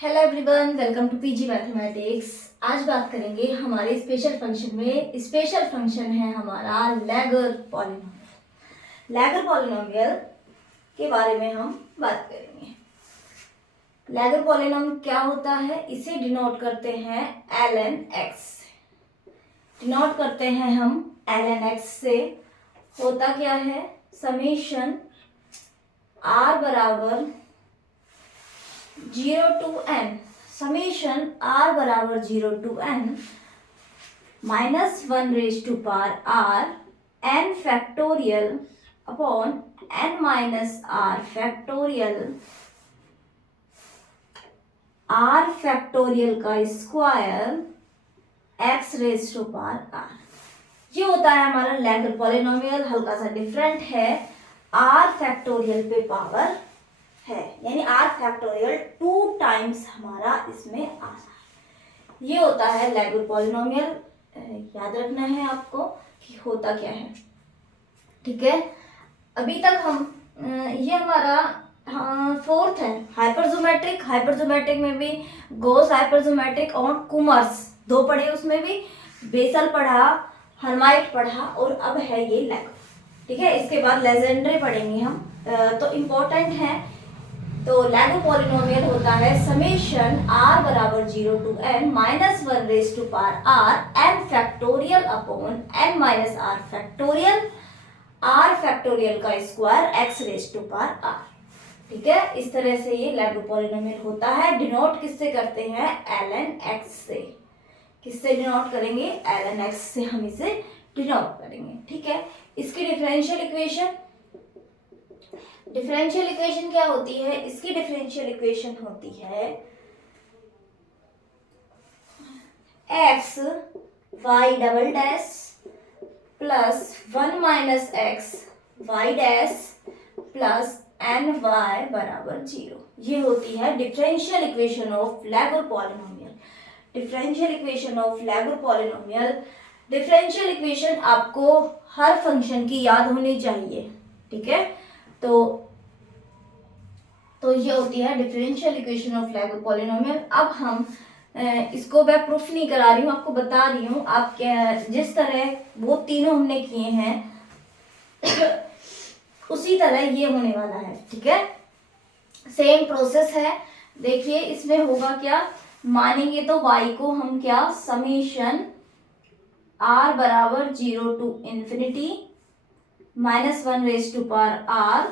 Hello everyone, welcome to PG mathematics. आज बात करेंगे हमारे स्पेशल फंक्शन में। स्पेशल फंक्शन है हमारा लैगर पॉलिनोमियल। लैगर पॉलिनोमियल के बारे में हम बात करेंगे। लैगर पॉलिनोमियल क्या होता है, इसे डिनोट करते हैं ln x। डिनोट करते हैं हम ln x से। होता क्या है, समेशन r बराबर 0 to n, समेशन r बराबर 0 to n -1 raise to power r n factorial upon n minus r factorial, r factorial का square x raise to power r। ये होता है हमारा लैगर पॉलिनोमियल। हल्का सा डिफरेंट है, r फैक्टोरियल पे पावर है, यानी r फैक्टोरियल 2 टाइम्स हमारा इसमें आ रहा है। ये होता है लैगर पॉलिनोमियल। याद रखना है आपको कि होता क्या है, ठीक है। अभी तक हम ये हमारा फोर्थ है हाइपरजोमेट्रिक। हाइपरजोमेट्रिक में भी गोस हाइपरजोमेट्रिक और कुमर्स दो पढ़े, उसमें भी बेसल पढ़ा, हर्माइट पढ़ा और अब है ये लैगर, ठीक है। इसके बाद लेजेंडरे पढ़ेंगे हम। तो इम्पोर्टेंट है। तो लैगर पॉलिनोमियल होता है समेशन r बराबर 0 to n -1 raise to power r n factorial upon n minus r factorial, r factorial का square x raise to power r, ठीक है। इस तरह से ये लैगर पॉलिनोमियल होता है। डिनोट किससे करते हैं, ln x से। किससे डिनोट करेंगे, ln x से हम इसे डिनोट करेंगे, ठीक है। इसकी डिफरेंशियल इक्वेशन, डिफरेंशियल इक्वेशन क्या होती है, इसकी डिफरेंशियल इक्वेशन होती है x y double dash plus 1 minus x y dash plus n y बराबर 0। ये होती है differential equation of Laguerre polynomial. Differential equation of Laguerre polynomial. Differential equation आपको हर फंक्शन की याद होनी चाहिए, ठीक है। तो ये होती है differential equation of Laguerre polynomial. अब हम इसको मैं प्रूफ नहीं करा रही हूँ, आपको बता रही हूँ। आप क्या, जिस तरह वो तीनों हमने किए हैं उसी तरह ये होने वाला है, ठीक है। सेम प्रोसेस है। देखिए इसमें होगा क्या, मानेंगे तो y को हम क्या, समेशन r बराबर 0 to infinity -1 raise to power r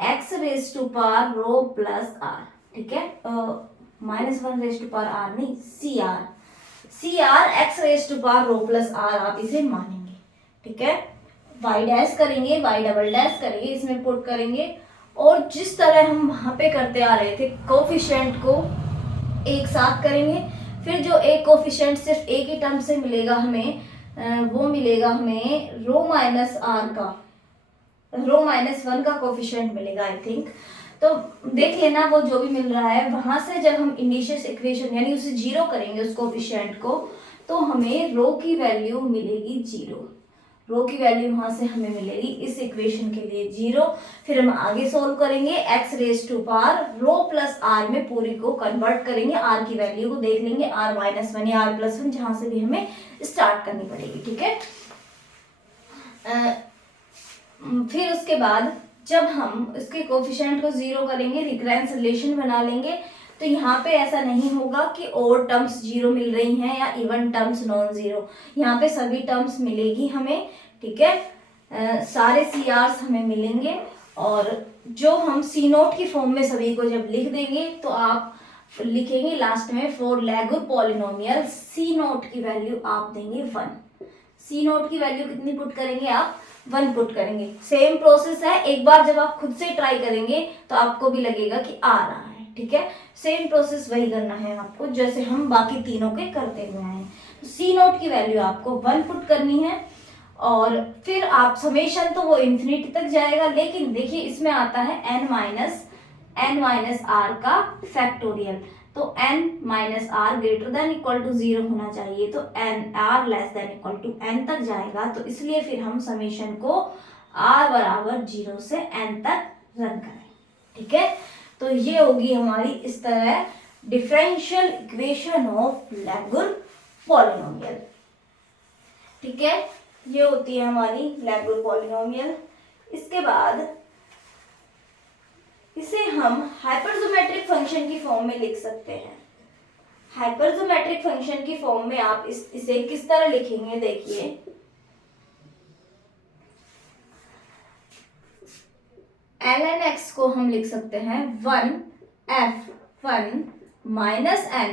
x raise to power rho plus r, ठीक है। -1 रेज टू पावर r नहीं, C R x raise to power rho plus r आप इसे मानेंगे, ठीक है। y डैश करेंगे, y डबल डैश करेंगे, इसमें पुट करेंगे और जिस तरह हम वहां पे करते आ रहे थे कोफिशिएंट को एक साथ करेंगे। फिर जो एक कोफिशिएंट सिर्फ एक ही टर्म से मिलेगा हमें, वो मिलेगा हमें रो माइनस आर का, रो -1 का कोफिशिएंट मिलेगा आई थिंक। तो देख लेना वो जो भी मिल रहा है, वहां से जब हम इंडिशियस इक्वेशन यानी उसे 0 करेंगे उस कोफिशिएंट को, तो हमें रो की वैल्यू मिलेगी 0। रो की वैल्यू वहां से हमें मिलेगी इस इक्वेशन के लिए 0। फिर हम आगे सोल्व करेंगे, x raise to power rho plus r में पूरी को कन्वर्ट करेंगे, r की वैल्यू को देख लेंगे, r -1 या r +1 जहां से भी हमें स्टार्ट करनी पड़ेगी, ठीक है। फिर उसके बाद जब हम इसके कोफिशिएंट को 0 करेंगे, रिकरेंस रिलेशन बना लेंगे, तो यहाँ पे ऐसा नहीं होगा कि और टर्म्स 0 मिल रही हैं या इवन टर्म्स नॉन 0। यहाँ पे सभी टर्म्स मिलेगी हमें, ठीक है। सारे CRs हमें मिलेंगे और जो हम सी नोट की फॉर्म में सभी को जब लिख देंगे तो आप लिखेंगे लास्ट में फॉर लैगर पॉलिनोमियल सी नोट की वैल्यू आप देंगे 1। सी नोट की वैल्यू कितनी पुट करेंगे आप, 1 पुट करेंगे। सेम प्रोसेस है, एक बार जब आप खुद से ट्राई करेंगे तो आपको भी लगेगा कि आ रहा है, ठीक है। सेम प्रोसेस वही करना है आपको जैसे हम बाकी तीनों के करते हुए हैं। तो सी नोट की वैल्यू आपको 1 पुट करनी है और फिर आप समेशन तो वो इंफिनिटी तक जाएगा, लेकिन देखिए इसमें आता है n माइनस r का फैक्टोरियल। तो n minus R greater than equal to 0 होना चाहिए, तो n r less than equal to n तक जाएगा। तो इसलिए फिर हम समेशन को r बराबर 0 से n तक रन करें, ठीक है। तो ये होगी हमारी इस तरह डिफरेंशियल इक्वेशन ऑफ लैगुर पॉलिनोमियल। ठीक है, ये होती है हमारी लैगुर पॉलिनोमियल। इसके बाद इसे हम हाइपरजोमेट्रिक फंक्शन की फॉर्म में लिख सकते हैं। हाइपरजोमेट्रिक फंक्शन की फॉर्म में आप इसे किस तरह लिखेंगे, देखिए ln x को हम लिख सकते हैं 1f1 minus n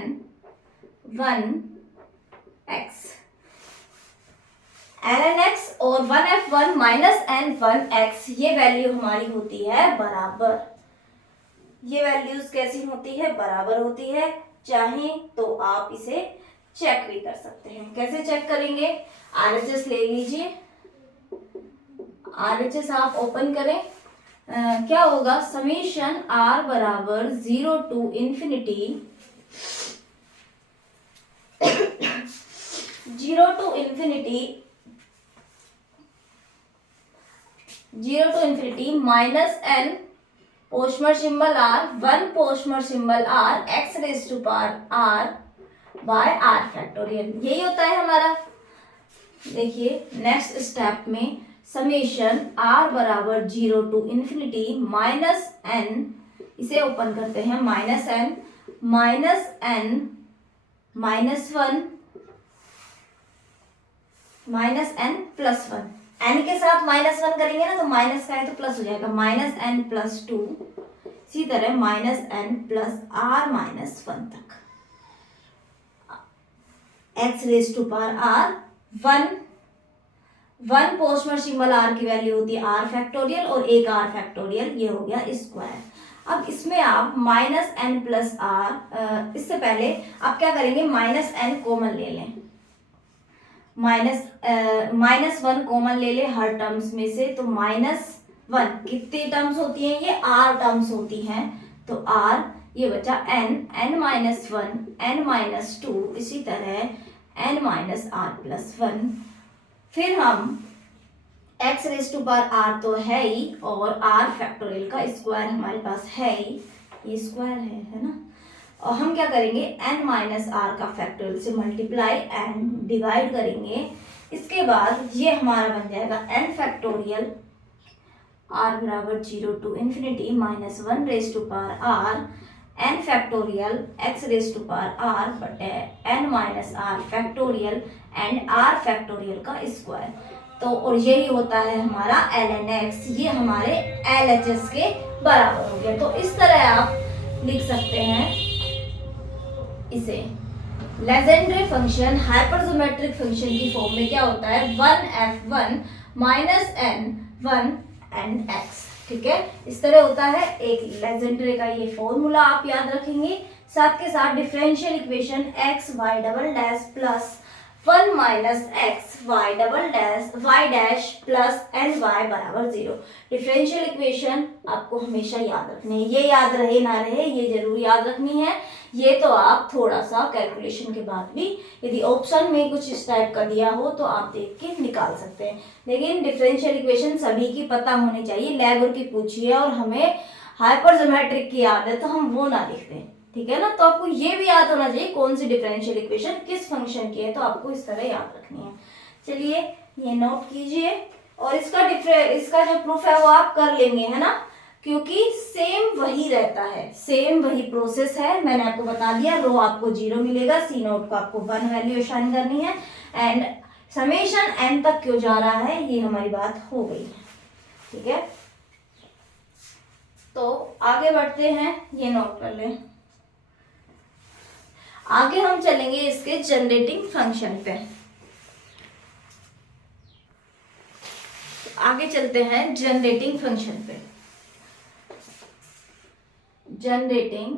1x। ln x और 1f1 माइनस n 1x ये वैल्यू हमारी होती है बराबर। ये वैल्यूज कैसी होती है, बराबर होती है। चाहे तो आप इसे चेक भी कर सकते हैं। कैसे चेक करेंगे, RHS ले लीजिए, RHS आप ओपन करें। क्या होगा, समीशन r बराबर 0 to infinity 0 to infinity minus n Pochhammer symbol r 1 Pochhammer symbol r x raise to power r by r factorial. यही होता है हमारा। देखिए नेक्स्ट स्टेप में समेशन r बराबर 0 टू इंफिनिटी माइनस n, इसे ओपन करते हैं, minus n minus n plus 1, n के साथ -1 करेंगे ना तो माइनस का है तो प्लस हो जाएगा, माइनस n प्लस 2, इसी तरह minus n plus r minus 1 तक, x raise to power r 1 Pochhammer symbol r की वैल्यू होती है r फैक्टोरियल और एक r फैक्टोरियल, ये हो गया स्क्वायर। अब इसमें आप माइनस n प्लस r, इससे पहले आप क्या करेंगे, माइनस n कॉमन ले लें, -1 कॉमन ले ले हर टर्म्स में से, तो -1 कितनी टर्म्स होती हैं, ये r टर्म्स होती हैं, तो r ये बचा n-1 n-2, इसी तरह n-r+1। फिर हम x raise to power r तो है ही और r फैक्टोरियल का स्क्वायर हमारे पास है ही, ये स्क्वायर है ना, और हम क्या करेंगे n-r का फैक्टोरियल से मल्टीप्लाई एंड डिवाइड करेंगे। इसके बाद ये हमारा बन जाएगा n फैक्टोरियल r बराबर 0 to infinity -1 raise to power r n factorial x raise to power r बटे n-r factorial and r factorial का स्क्वायर। तो और यही होता है हमारा ln x, ये हमारे LHS के बराबर हो गया। तो इस तरह आप लिख सकते हैं इसे। लेजेंड्रे फंक्शन हाइपरजोमेट्रिक फंक्शन की फॉर्म में क्या होता है, 1f1 minus n 1 and x। ठीक है, इस तरह होता है। एक लेजेंड्रे का ये फॉर्मूला आप याद रखेंगे, साथ के साथ differential equation x y double dash plus 1 minus X Y double dash Y dash plus N Y बराबर 0। डिफरेंशियल इक्वेशन आपको हमेशा याद रखनी है, ये याद रहे ना रहे ये जरूर याद रखनी है। ये तो आप थोड़ा सा कैलकुलेशन के बाद भी यदि ऑप्शन में कुछ इस टाइप का दिया हो तो आप देख के निकाल सकते हैं, लेकिन डिफरेंशियल इक्वेशन सभी की पता होनी चाहिए। लैगुर की पूछिए और हमें हाइपरजोमेट्रिक की याद है तो हम वो ना लिख दें, ठीक है ना। तो आपको ये भी याद होना चाहिए कौन सी डिफरेंशियल इक्वेशन किस फंक्शन की है, तो आपको इस तरह याद रखनी है। चलिए ये नोट कीजिए और इसका जो प्रूफ है वो आप कर लेंगे, है ना, क्योंकि सेम वही रहता है, सेम वही प्रोसेस है। मैंने आपको बता दिया, रो आपको 0 मिलेगा, सी नोट को आपको 1 वैल्यू असाइन करनी है एंड समेशन n तक क्यों जा रहा है ये हमारी बात हो गई है, ठीक है। तो आगे बढ़ते हैं, ये नोट कर लें। आगे हम चलेंगे इसके जनरेटिंग फंक्शन पे। आगे चलते हैं जनरेटिंग फंक्शन पे। जनरेटिंग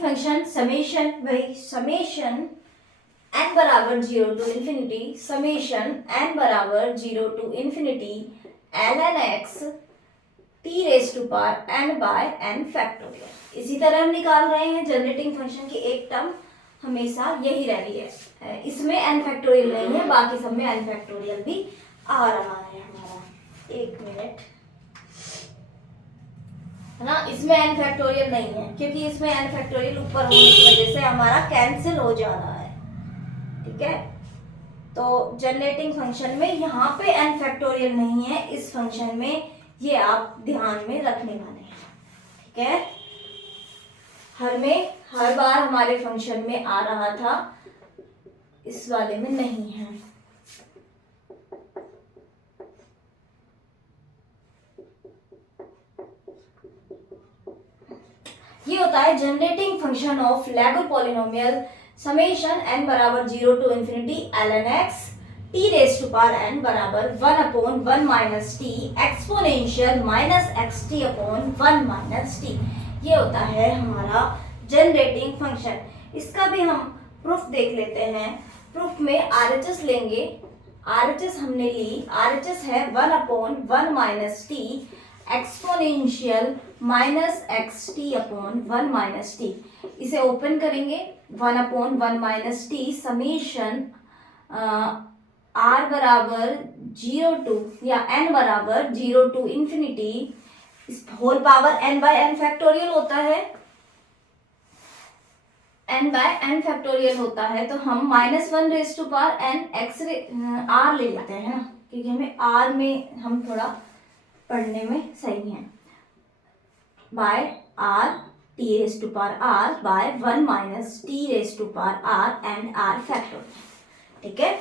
फंक्शन समेशन, वही समेशन n बराबर 0 टू इंफिनिटी समेशन n बराबर 0 to infinity ln x t raise to power n by n factorial. इसी तरह हम निकाल रहे हैं जनरेटिंग फंक्शन की एक टर्म हमेशा यही रह रही है, इसमें n फैक्टोरियल नहीं है, बाकी सब में n फैक्टोरियल भी आ रहा है हमारा। एक मिनट, है ना। इसमें n फैक्टोरियल नहीं है क्योंकि इसमें n फैक्टोरियल ऊपर होने की वजह से हमारा कैंसिल हो जा रहा है, ठीक है। तो जनरेटिंग फंक्शन में यहाँ पे n फैक्टोरियल नहीं है इस फंक्शन में, ये आप ध्यान में रखने वाले हैं, ठीक है। हर बार हमारे फंक्शन में आ रहा था, इस वाले में नहीं है। ये होता है generating function of Laguerre polynomial summation n बराबर 0 to infinity ln x t raise to power n बराबर 1/1 minus T exponential minus xt upon 1 minus T. ये होता है हमारा जनरेटिंग फंक्शन। इसका भी हम प्रूफ देख लेते हैं। प्रूफ में RHS लेंगे, RHS हमने ली, RHS है 1/1 minus T exponential minus xt upon 1 minus T. इसे ओपन करेंगे 1/1 माइनस टी समेशन r बराबर 0 टू या n बराबर 0 टू इंफिनिटी इस whole power n by n factorial होता है, n बाय n फैक्टोरियल होता है। तो हम -1 raise to power n x r ले लेते हैं ना, क्योंकि हमें r में हम थोड़ा पढ़ने में सही है। By r t raise to power r by 1 minus t raise to power r and r factorial, ठीक है।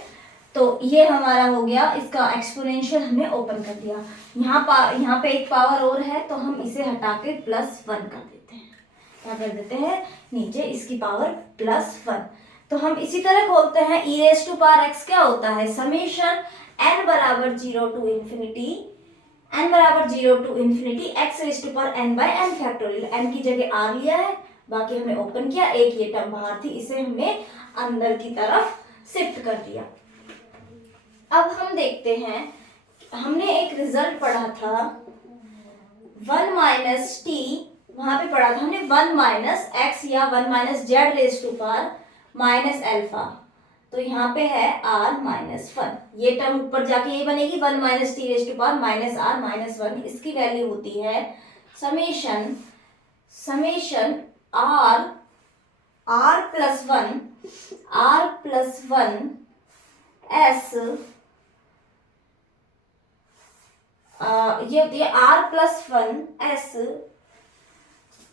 तो ये हमारा हो गया, इसका एक्सपोनेंशियल हमने ओपन कर दिया। यहाँ पे एक पावर और है तो हम इसे हटा के +1 कर देते हैं। क्या कर देते हैं, नीचे इसकी पावर +1। तो हम इसी तरह खोलते हैं e raise to power x क्या होता है, समेशन n बराबर 0 to infinity x raise to power n by n factorial. n की जगह r लिया है, बाकी हमने ओपन किया, एक ये टर्म बाहर थी इसे हमने अंदर की तरफ शिफ्ट कर दिया। अब हम देखते हैं, हमने एक रिजल्ट पढ़ा था 1 माइनस टी, वहां पे पढ़ा था हमने 1 माइनस एक्स या 1 minus Z raise to power minus alpha. तो यहाँ पे है r माइनस 1, ये टर्म ऊपर जाके ये बनेगी 1 minus t raise to power minus r minus 1। इसकी वैल्यू होती है समेशन r प्लस 1 s, ये होती है r+1 s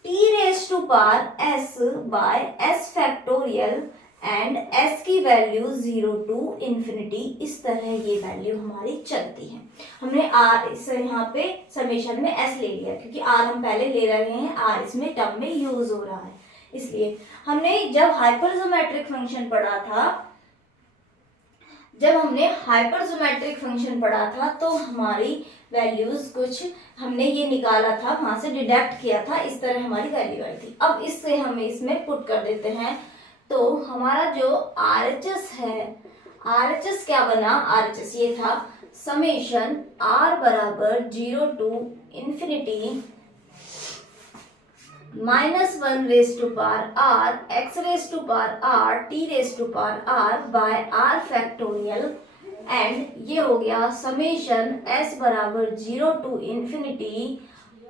t raise to power s by s factorial and s की वैल्यू 0 टू इंफिनिटी। इस तरह ये वैल्यू हमारी चलती है। हमने r इस यहाँ पे समेशन में s ले लिया क्योंकि r हम पहले ले रहे हैं, r इसमें टर्म में यूज हो रहा है। इसलिए हमने जब हाइपरजोमेट्रिक फंक्शन पढ़ा था तो हमारी वैल्यूज कुछ हमने ये निकाला था, वहां से डिडक्ट किया था, इस तरह हमारी वैल्यू आई थी। अब इससे हमें इसमें पुट कर देते हैं। तो हमारा जो RHS है, RHS क्या बना, RHS ये था समेशन r बराबर 0 to infinity -1 raise to power r x raise to power r t raise to power r by r factorial and ये हो गया समेशन s बराबर 0 to infinity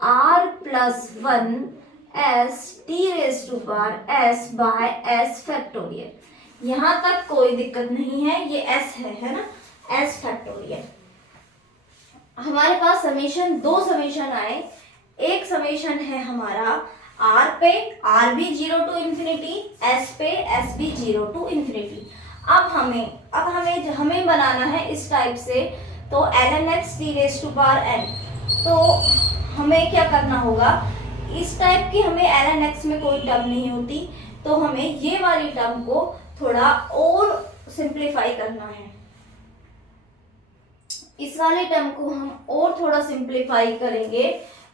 r+1 s t raise to power s by s factorial. यहाँ तक कोई दिक्कत नहीं है, ये s है ना, s फैक्टोरियल। हमारे पास समेशन, दो समेशन आए। एक समेशन है हमारा r पे r भी 0 टू इंफिनिटी, s पे s भी 0 टू इंफिनिटी। अब हमें बनाना है इस टाइप से, तो ln x t raise to power n। तो हमें क्या करना होगा, इस टाइप की हमें ln x में कोई टर्म नहीं होती, तो हमें ये वाली टर्म को थोड़ा और सिंप्लीफाई करना है। इस वाले टर्म को हम और थोड़ा सिंप्लीफाई करेंगे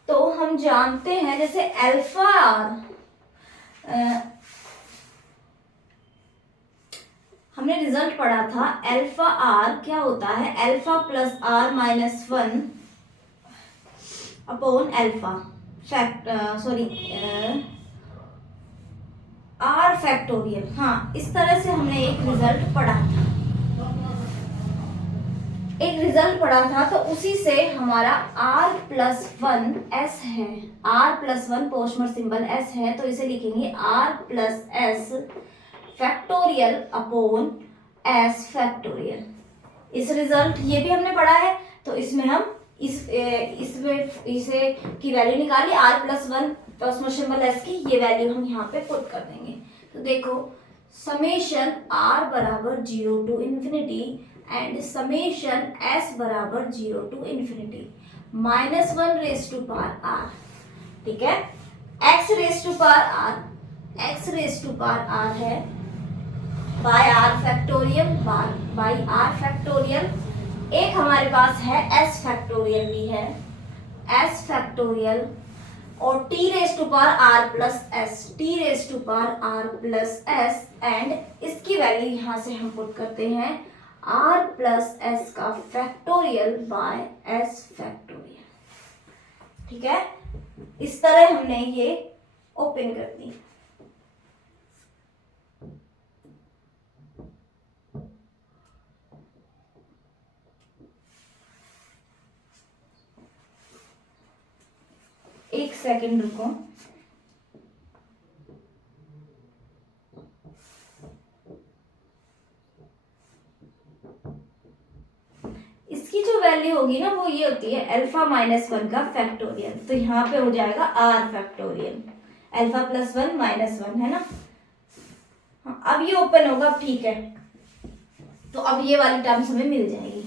तो हम जानते हैं जैसे अल्फा आर, हमने रिजल्ट पढ़ा था अल्फा आर क्या होता है, alpha plus r minus 1 upon alpha r factorial. हाँ, इस तरह से हमने एक रिजल्ट पढ़ा था। एक एक रिजल्ट पढ़ा था, तो उसी से हमारा r+1 s है, r+1 पोस्टमर सिंबल s है, तो इसे लिखेंगे r+s factorial upon s factorial. इस रिजल्ट ये भी हमने पढ़ा है, तो इसमें हम इसमें इसे की वैल्यू निकाली, r+1 पोस्टमर सिंबल s की ये वैल्यू हम यहाँ पे पुट कर देंगे। तो देखो समेशन r बराबर 0 to infinity and summation s बराबर 0 to infinity -1 raise to power r, ठीक है। x raise to power r है by r factorial by r factorial. एक हमारे पास है s फैक्टोरियल भी है, s फैक्टोरियल और t raise to power r plus s, t raise to power r plus s and इसकी वैल्यू यहाँ से हम पुट करते हैं r प्लस s का फैक्टोरियल बाय s फैक्टोरियल, ठीक है। इस तरह हमने ये ओपन कर दी। एक सेकंड रुको। इसकी जो वैल्यू होगी ना वो ये होती है α-1 का फैक्टोरियल, तो यहाँ पे हो जाएगा r फैक्टोरियल, α+1 -1 है ना। अब ये ओपन होगा, ठीक है। तो अब ये वाली टर्म्स हमें मिल जाएगी,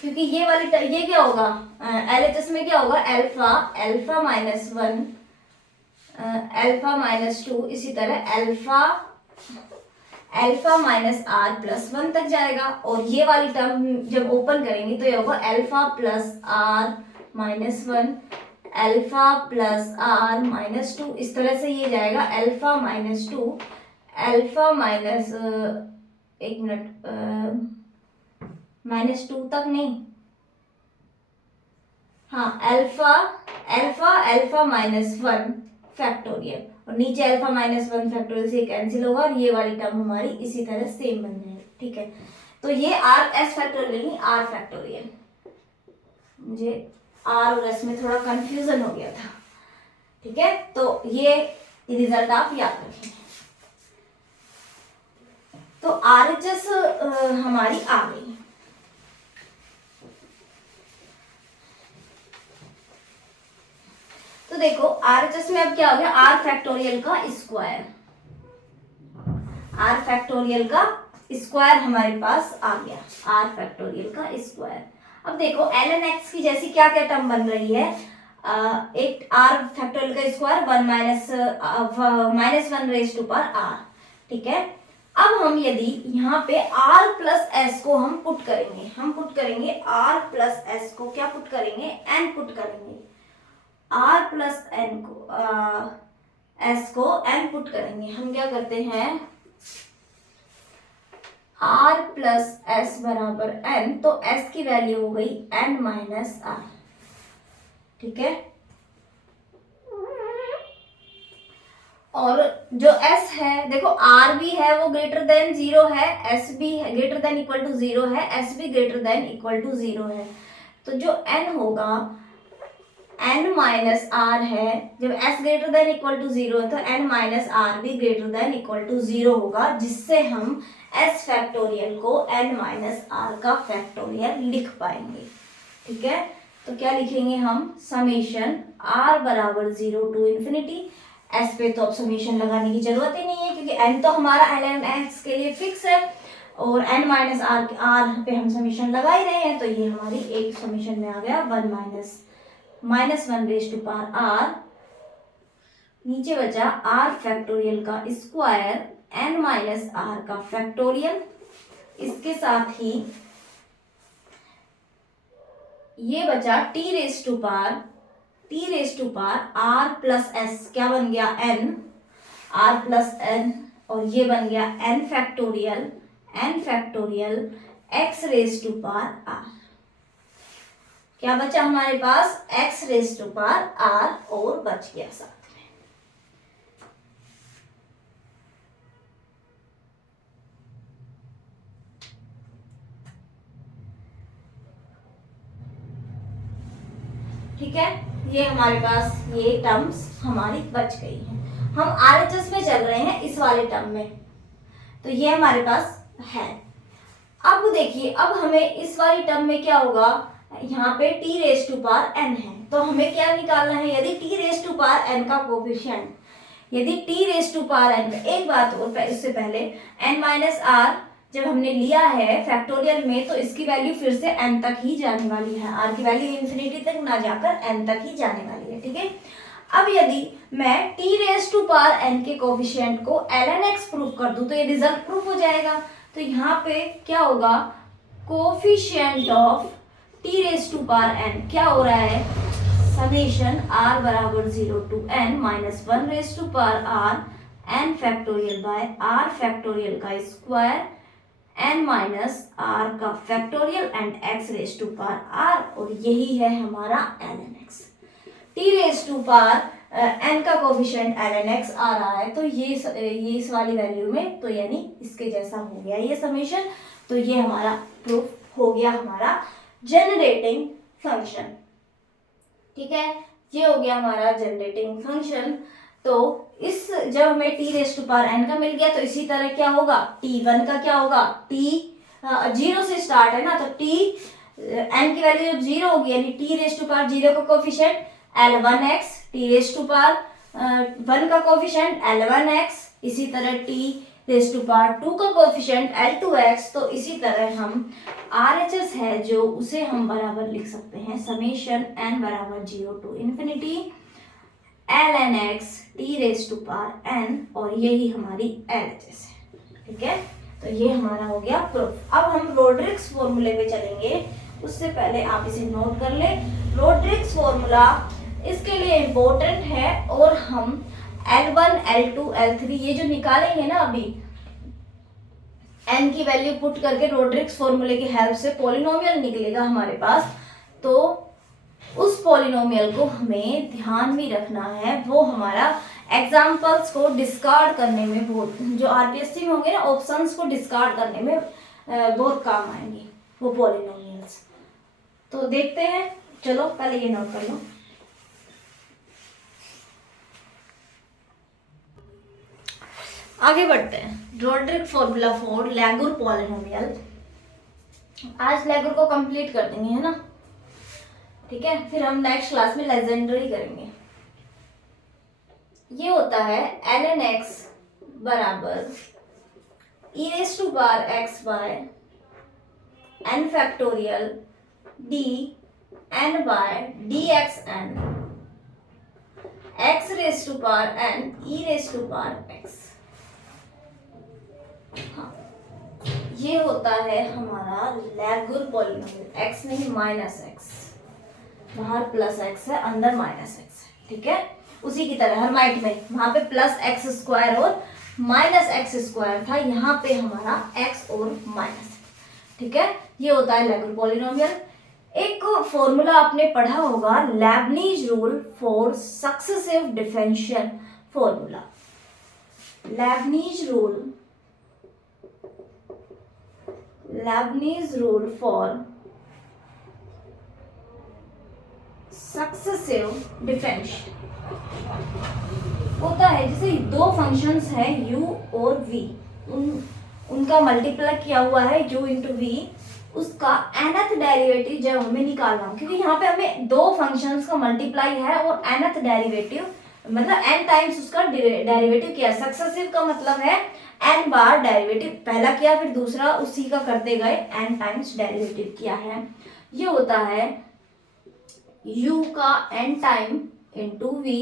क्योंकि ये वाली ये क्या होगा LHS में क्या होगा α-1 α-2 इसी तरह α-r+1 तक जाएगा, और ये वाली टर्म जब ओपन करेंगे तो ये होगा α+r-1 α+r-2, इस तरह से ये जाएगा α-2 एक मिनट -2 तक नहीं, हाँ α-1 फैक्टोरियल और नीचे α-1 फैक्टोरियल से कैंसिल होगा और ये वाली टर्म हमारी इसी तरह सेम बन जाएगी, ठीक है। तो ये s फैक्टोरियल नहीं r फैक्टोरियल, मुझे r और s में थोड़ा कंफ्यूजन हो गया था, ठीक है। तो ये रिजल्ट आप याद रखें। तो RHS हमारी आ गई। तो देखो RHS में अब क्या हो गया, r फैक्टोरियल का स्क्वायर, r फैक्टोरियल का स्क्वायर हमारे पास आ गया, r फैक्टोरियल का स्क्वायर। अब देखो ln x की जैसी क्या क्या टर्म बन रही है, एक r फैक्टोरियल का square 1 raise to power r, ठीक है। अब हम यदि यहाँ पे r प्लस s को हम पुट करेंगे, r प्लस s को क्या पुट करेंगे, n पुट करेंगे, r प्लस n को s को n पुट करेंगे। हम क्या करते हैं r प्लस s बराबर n, तो s की वैल्यू हो गई n माइनस r, ठीक है। और जो s है देखो r भी है वो ग्रेटर देन 0 है, s भी है ग्रेटर देन इक्वल टू 0 है, s भी ग्रेटर देन इक्वल टू 0 है, तो जो n होगा n माइनस r है, जब s greater than equal to 0 है तो n माइनस r भी ग्रेटर देन इक्वल टू 0 होगा, जिससे हम s फैक्टोरियल को n माइनस r का फैक्टोरियल लिख पाएंगे, ठीक है। तो क्या लिखेंगे हम, समेशन r बराबर 0 टू इन्फिनिटी, s पे तो अब समेशन लगाने की जरूरत ही नहीं है क्योंकि n तो हमारा ln x के लिए फिक्स है और n माइनस r पे हम समेशन लगा ही रहे हैं, तो ये हमारी एक समेशन में आ गया 1 रेज टू पावर r, नीचे बचा r फैक्टोरियल का स्क्वायर n माइनस r का फैक्टोरियल, इसके साथ ही ये बचा t raise to power r plus s, क्या बन गया n, r प्लस n, और ये बन गया n factorial x raise to power r, क्या बचा हमारे पास x raise to power r और बच गया साथ में। ठीक है, ये हमारे पास ये टर्म्स हमारी बच गई हैं। हम आरएचएस में चल रहे हैं इस वाले टर्म में, तो ये हमारे पास है। अब देखिए, अब हमें इस वाली टर्म में क्या होगा, यहाँ पे t raise to power n है, तो हमें क्या निकालना है, यदि t raise to power n का कोफिशिएंट, यदि t raise to power n, एक बात और इससे पहले n माइनस आर जब हमने लिया है फैक्टोरियल में, तो इसकी वैल्यू फिर से n तक ही जाने वाली है, r की वैल्यू इन्फिनिटी तक ना जाकर n तक ही जाने वाली है, ठीक है। अब यदि मैं t raise to power n के कोफिशिएंट को ln x प्रूफ कर दूं, तो ये रिजल्ट प्रूफ हो जाएगा। तो यहाँ पे क्या होगा, coefficient of t raise to power n क्या हो रहा है, समेशन r बराबर 0 to n minus 1 raise to power r n factorial by r factorial का स्क्वायर n माइनस r का factorial and x raise to power r, और यही है हमारा ln x। t raise to power n का coefficient ln x आ रहा है, तो ये इस वाली वैल्यू में, तो यानी इसके जैसा हो गया ये समेशन। तो ये हमारा प्रूफ हो गया हमारा जनरेटिंग फंक्शन, ठीक है, ये हो गया हमारा जनरेटिंग फंक्शन। तो इस जब हमें t raise to power n का मिल गया, तो इसी तरह क्या होगा, t1 का क्या होगा, t 0 से स्टार्ट है ना, तो t n की वैल्यू जब 0 होगी, यानी t रेज टू पावर 0 का coefficient L1x, t raise to power 1 का कोफिशिएंट L1x, इसी तरह t रेज टू पावर 2 का कोफिशिएंट L2x। तो इसी तरह हम RHS है जो, उसे हम बराबर लिख सकते हैं समेशन n बराबर 0 to infinity ln x t raise to power n, और यही हमारी LHS है, ठीक है। तो ये हमारा हो गया प्रूफ। अब हम रोड्रिक्स फॉर्मूले पे चलेंगे, उससे पहले आप इसे नोट कर ले। रोड्रिक्स फॉर्मूला इसके लिए इम्पोर्टेंट है, और हम L1, L2, L3 ये जो निकालेंगे ना अभी, n की वैल्यू पुट करके रोड्रिक्स फॉर्मूले की हेल्प से पॉलिनोमियल निकलेगा हमारे पास। तो उस पॉलिनोमियल को हमें ध्यान में रखना है, वो हमारा एग्जाम्पल्स को डिस्कार्ड करने में बहुत, जो आरपीएससी में होंगे ना ऑप्शंस को डिस्कार्ड करने में बहुत काम आएंगे वो पॉलिनोमियल्स। तो देखते हैं, चलो पहले ये नोट कर लो। आगे बढ़ते हैं। Rodrigues formula for Laguerre polynomial. आज लैगुर को कंप्लीट कर देंगे, है ना, ठीक है, फिर हम नेक्स्ट क्लास में लेजेंडरी करेंगे। ये होता है ln x बराबर e raise to power x by n factorial d n by dxn x raise to power n e raise to power x। हाँ, ये होता है हमारा लैगुर पॉलिनोमियल, x नहीं माइनस x, बाहर प्लस x है, अंदर माइनस x है, ठीक है। उसी की तरह हरमाइट में वहां पे प्लस एक्स स्क्वायर और माइनस एक्स स्क्वायर था, यहाँ पे हमारा x और माइनस, ठीक है। ये होता है लैगुर पॉलिनोमियल। एक फॉर्मूला आपने पढ़ा होगा, Lebanese rule for successive differential formula. Lebanese rule for successive differential होता है, जैसे दो फंक्शंस हैं u और v, उनका मल्टीप्लाई किया हुआ है u इंटू v, उसका nth डेरिवेटिव जब हमें निकालना हो, क्योंकि यहाँ पे हमें दो फंक्शंस का मल्टीप्लाई है और nth डेरिवेटिव मतलब n टाइम्स उसका डेरिवेटिव किया। सक्सेसिव का मतलब है n बार डेरिवेटिव, पहला किया फिर दूसरा उसी का करते गए n टाइम्स डेरिवेटिव किया है। ये होता है u का n time into v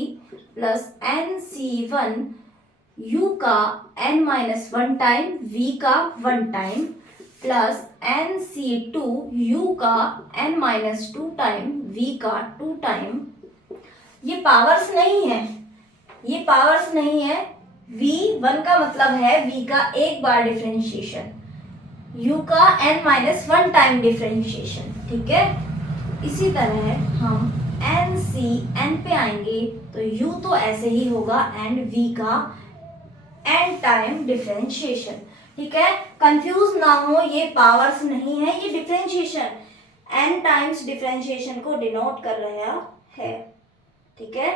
plus nc1 u का n माइनस 1 टाइम v का 1 टाइम प्लस nc2 u का n माइनस 2 टाइम v का 2 टाइम। ये पावर्स नहीं है, v1 का मतलब है v का एक बार डिफरेंशिएशन, u का n माइनस 1 टाइम डिफरेंशिएशन, ठीक है। इसी तरह हम n पे आएंगे तो u तो ऐसे ही होगा एंड v का n टाइम डिफरेंशिएशन, ठीक है। कंफ्यूज ना हो, ये पावर्स नहीं है, ये डिफरेंशिएशन n टाइम्स डिफरेंशिएशन को डिनोट कर रहा है। ठीक है,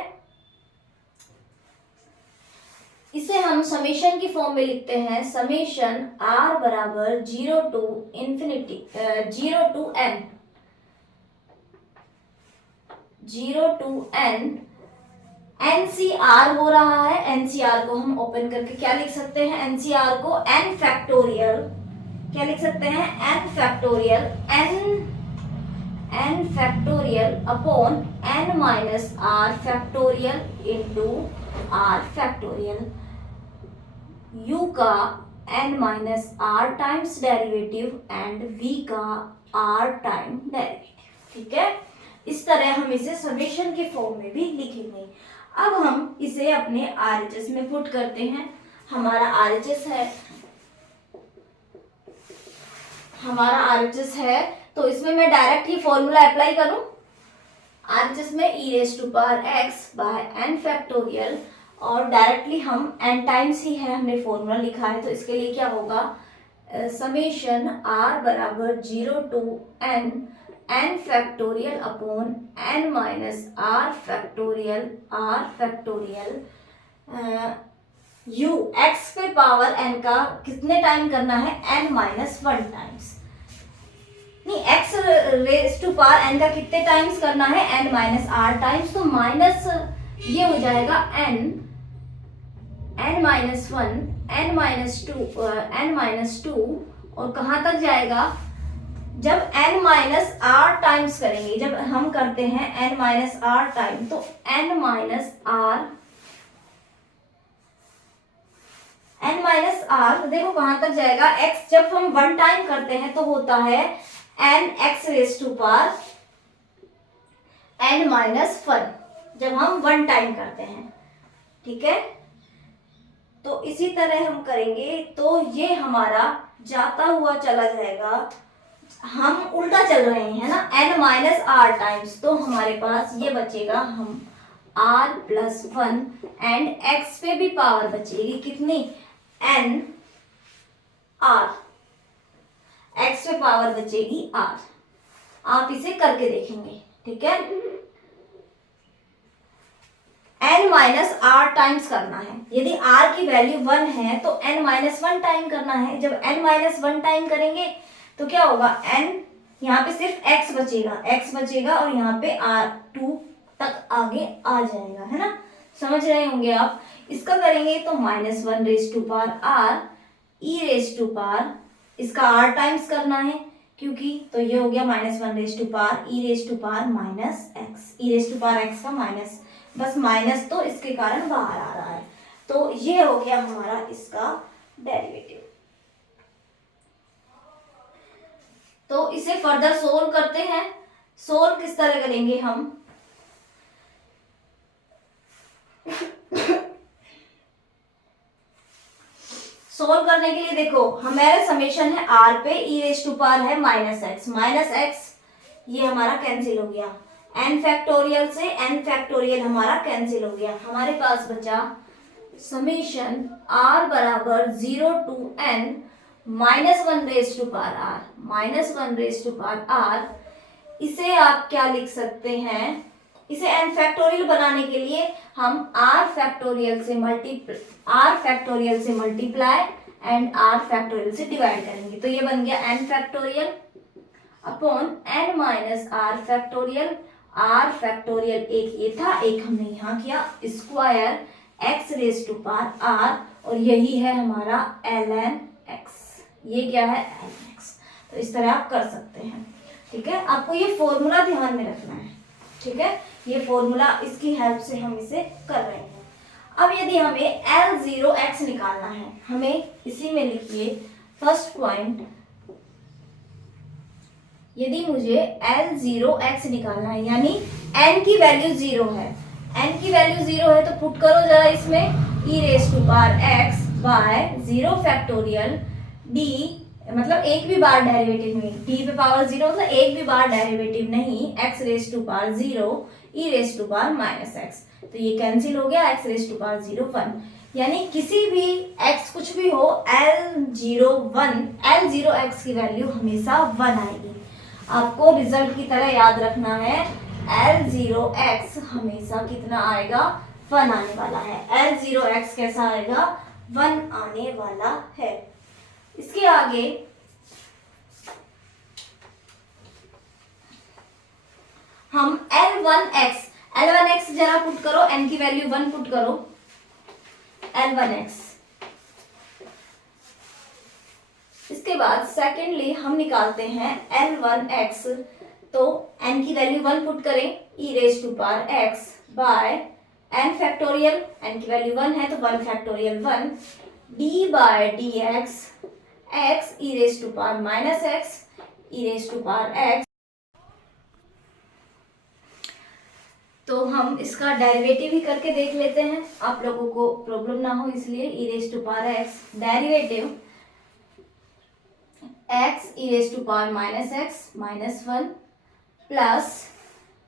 इसे हम समेशन की फॉर्म में लिखते हैं, समेशन r बराबर 0 to infinity 0 to n NCR हो रहा है। NCR को हम ओपन करके क्या लिख सकते हैं, NCR को n फैक्टोरियल, क्या लिख सकते हैं, n factorial n factorial upon n minus r factorial into r factorial, u का n minus r times derivative and v का r टाइम डेरिवेटिव। ठीक है, इस तरह हम इसे समेशन के फॉर्म में भी लिखेंगे। अब हम इसे अपने RHS में पुट करते हैं। हमारा RHS है, तो इसमें मैं डायरेक्ट ही फॉर्मूला अप्लाई करूं। RHS में e raise to power x by n factorial, और डायरेक्टली हम n टाइम्स ही है, हमने फॉर्मूला लिखा है, तो इसके लिए क्या होगा, समेशन r बराबर 0 to n factorial upon n minus r factorial u x पे पावर n का कितने टाइम करना है, n माइनस 1 टाइम्स, नहीं x raise to power n का कितने टाइम्स करना है, n माइनस r टाइम्स, तो माइनस ये हो जाएगा n माइनस 1 n माइनस 2 और कहाँ तक जाएगा, जब n माइनस r टाइम्स करेंगे, जब हम करते हैं n माइनस r टाइम, तो n माइनस r देखो कहाँ तक जाएगा, x जब हम 1 टाइम करते हैं तो होता है n x raise to power n minus 1, जब हम 1 टाइम करते हैं। ठीक है, तो इसी तरह हम करेंगे, तो ये हमारा जाता हुआ चला जाएगा, हम उल्टा चल रहे हैं ना, n माइनस r टाइम्स, तो हमारे पास ये बचेगा, हम r प्लस 1 एंड x पे भी पावर बचेगी कितनी, n r, x पे पावर बचेगी r। आप इसे करके देखेंगे। ठीक है, n माइनस r टाइम्स करना है, यदि r की वैल्यू 1 है तो n माइनस 1 टाइम करना है। जब n माइनस 1 टाइम करेंगे तो क्या होगा, n यहाँ पे सिर्फ x बचेगा और यहाँ पे r2 तक आगे आ जाएगा, है ना, समझ रहे होंगे आप। इसका करेंगे तो minus 1 raise to power r e raise to power, इसका r टाइम्स करना है क्योंकि, तो ये हो गया minus 1 raise to power e raise to power minus x, e raise to power x का माइनस, बस माइनस तो इसके कारण बाहर आ रहा है, तो ये हो गया हमारा इसका डेरिवेटिव। तो इसे फर्दर सोल्व करते हैं। सोल्व किस तरह करेंगे हम, सोल्व करने के लिए देखो, हमारा समेशन है r पे e रेज टू पावर है माइनस x, ये हमारा कैंसिल हो गया, n फैक्टोरियल से n फैक्टोरियल हमारा कैंसिल हो गया, हमारे पास बचा समेशन r बराबर 0 to n minus 1 raise to power r, इसे आप क्या लिख सकते हैं, इसे n फैक्टोरियल बनाने के लिए हम r फैक्टोरियल से मल्टीप्लाई एंड r फैक्टोरियल से डिवाइड करेंगे, तो ये बन गया n factorial upon n minus r factorial एक ये था, एक हमने यहाँ किया square x raise to power r, और यही है हमारा ln x, ये क्या है ln x। तो इस तरह आप कर सकते हैं। ठीक है, आपको ये फॉर्मूला ध्यान में रखना है। ठीक है, ये फॉर्मूला, इसकी हेल्प से हम इसे कर रहे हैं। अब यदि हमें L0x निकालना है, हमें इसी में लिखिए फर्स्ट पॉइंट, यदि मुझे L0x निकालना है, यानी n की वैल्यू 0 है, n की वैल्यू 0 है, तो पुट करो जरा इसमें e raise to power x by 0 factorial d, मतलब एक भी बार डेरिवेटिव नहीं, d पे पावर 0 मतलब एक भी बार डेरिवेटिव नहीं, x raise to power 0 e raise to power minus x, तो ये कैंसिल हो गया, x रेज टू पावर 0 1, यानी किसी भी x कुछ भी हो, L0x की वैल्यू हमेशा 1 आएगी। आपको रिजल्ट की तरह याद रखना है, L0x हमेशा कितना आएगा, 1 आने वाला है। L0x कैसा आएगा, 1 आने वाला है। इसके आगे हम L1x जरा पुट करो, n की वैल्यू 1 पुट करो, L1x। इसके बाद सेकेंडली हम निकालते हैं L1x, तो n की वैल्यू 1 पुट करें, e raise to power x by n factorial, n की वैल्यू 1 है तो 1 factorial 1 d by dx x e raise to power minus x e raise to power x। तो हम इसका डेरिवेटिव ही करके देख लेते हैं, आप लोगों को प्रॉब्लम ना हो इसलिए। e raise to power x derivative x e raise to power minus x minus 1 plus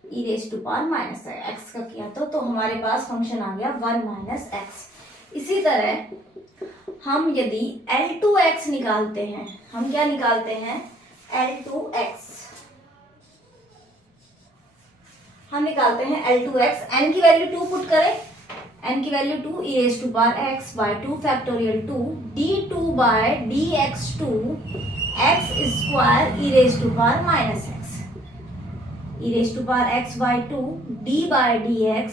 e raise to power minus x का किया तो हमारे पास फंक्शन आ गया 1 माइनस x। इसी तरह हम यदि L2x निकालते हैं, हम क्या निकालते हैं, L2x हम निकालते हैं L2x, n की वैल्यू 2 पुट करें, n की value 2 e raise to power x by 2 factorial 2 d2 by dx2 x square e raise to power minus x e raise to power x by 2 d by dx